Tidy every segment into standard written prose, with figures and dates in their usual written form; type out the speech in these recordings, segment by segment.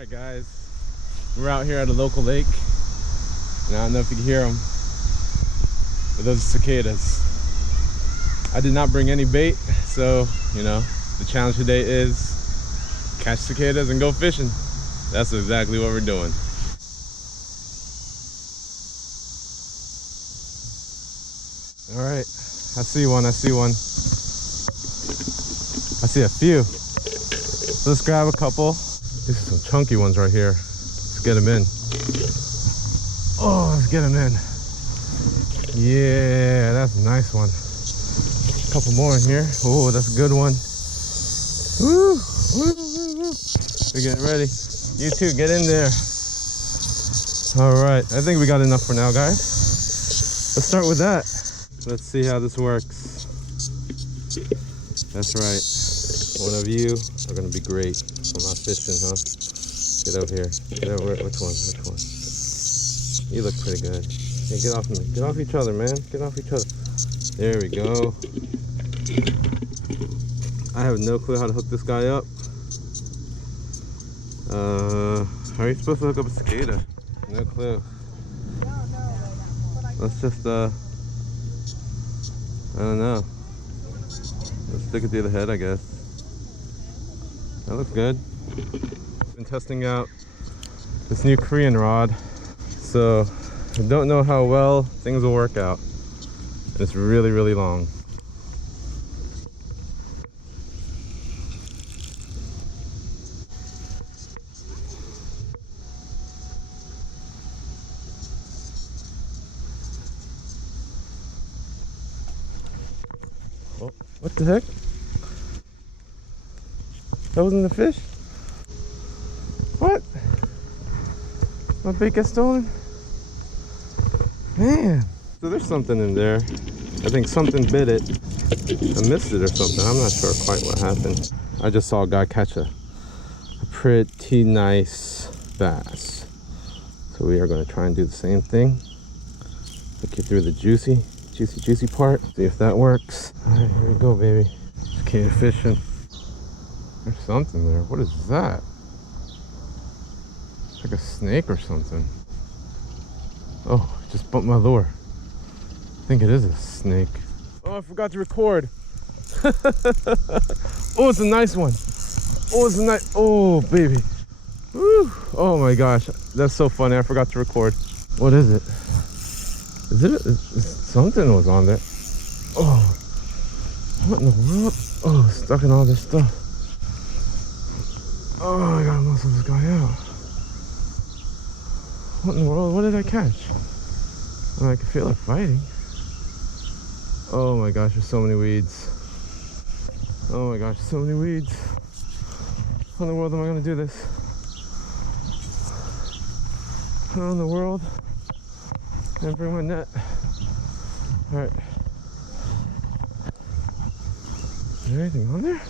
Alright guys, we're out here at a local lake, and I don't know if you can hear them, but those are cicadas. I did not bring any bait, so you know, the challenge today is catch cicadas and go fishing. That's exactly what we're doing. Alright, I see one, I see one. I see a few. So let's grab a couple. These are some chunky ones right here. Let's get them in. Oh, let's get them in. Yeah, that's a nice one. A couple more in here. Oh, that's a good one. Woo, woo, woo, woo. We're getting ready. You two, get in there. All right, I think we got enough for now, guys. Let's start with that. Let's see how this works. That's right. One of you are gonna be great. I'm not fishing, huh? Get over here. Get over it. Which one? Which one? You look pretty good. Hey, get off me. Get off each other, man. Get off each other. There we go. I have no clue how to hook this guy up. How are you supposed to hook up a cicada? No clue. Let's just, I don't know. Let's stick it through the head, I guess. That looks good. Been testing out this new Korean rod, so I don't know how well things will work out. It's really, really long. Oh, what the heck? That wasn't the fish? What? My bait got stolen? Man. So there's something in there. I think something bit it. I missed it or something. I'm not sure quite what happened. I just saw a guy catch a pretty nice bass. So we are going to try and do the same thing. Look you through the juicy part. See if that works. Alright, here we go, baby. Cicada fishing. There's something there. What is that? It's like a snake or something. Oh, it just bumped my lure. I think it is a snake. Oh, I forgot to record. Oh, it's a nice one. Oh, it's a nice. Oh, baby. Woo. Oh my gosh, that's so funny. I forgot to record. What is it? Is it something was on there? Oh, what in the world? Oh, stuck in all this stuff. Oh, I gotta muscle this guy out. What in the world? What did I catch? I mean, I can feel it fighting. Oh my gosh, there's so many weeds. Oh my gosh, so many weeds. How in the world am I gonna do this? How in the world? Can't bring my net. Alright. Is there anything on there?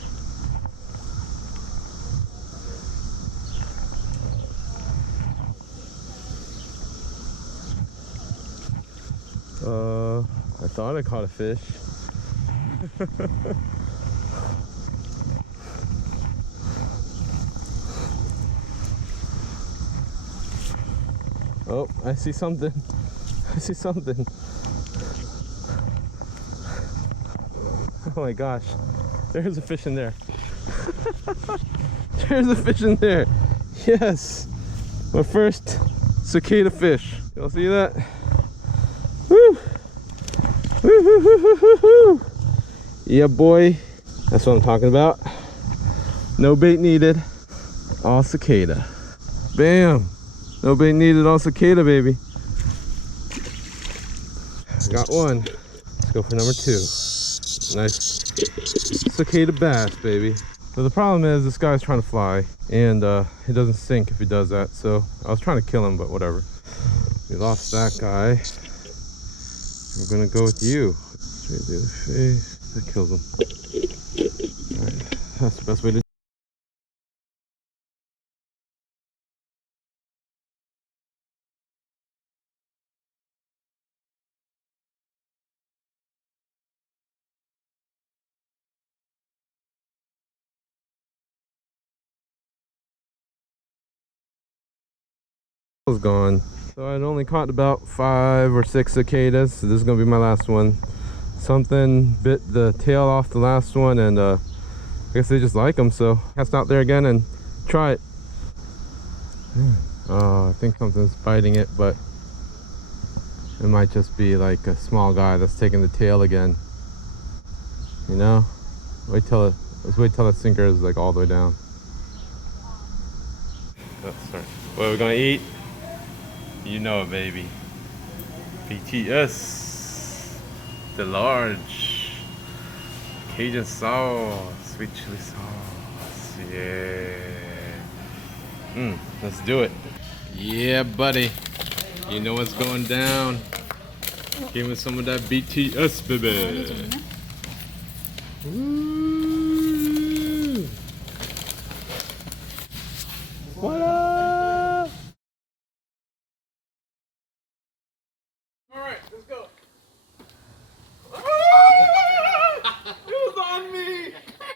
I thought I caught a fish. Oh, I see something. I see something. Oh my gosh. There's a fish in there. There's a fish in there. Yes. My first cicada fish. Y'all see that? Woo! Woo, woo, woo, woo, woo, woo. Yeah, boy. That's what I'm talking about. No bait needed. All cicada. Bam. No bait needed, all cicada, baby. Got one. Let's go for number two. Nice cicada bass, baby. So the problem is this guy's trying to fly, and he doesn't sink if he does that. So I was trying to kill him, but whatever. We lost that guy. I'm gonna go with you. Straight to the face. That kills him. All right, that's the best way to was gone. So I'd only caught about 5 or 6 cicadas. So this is gonna be my last one. Something bit the tail off the last one, and I guess they just like them. So cast out there again and try it. Oh, I think something's biting it, but it might just be like a small guy that's taking the tail again. You know? Let's wait till that sinker is like all the way down. Oh, sorry. What are we gonna eat? You know it, baby. BTS. The large. Cajun sauce. Sweet chili sauce. Yeah. Let's do it. Yeah, buddy. You know what's going down. Give me some of that BTS, baby. Woo. What up? All right, let's go.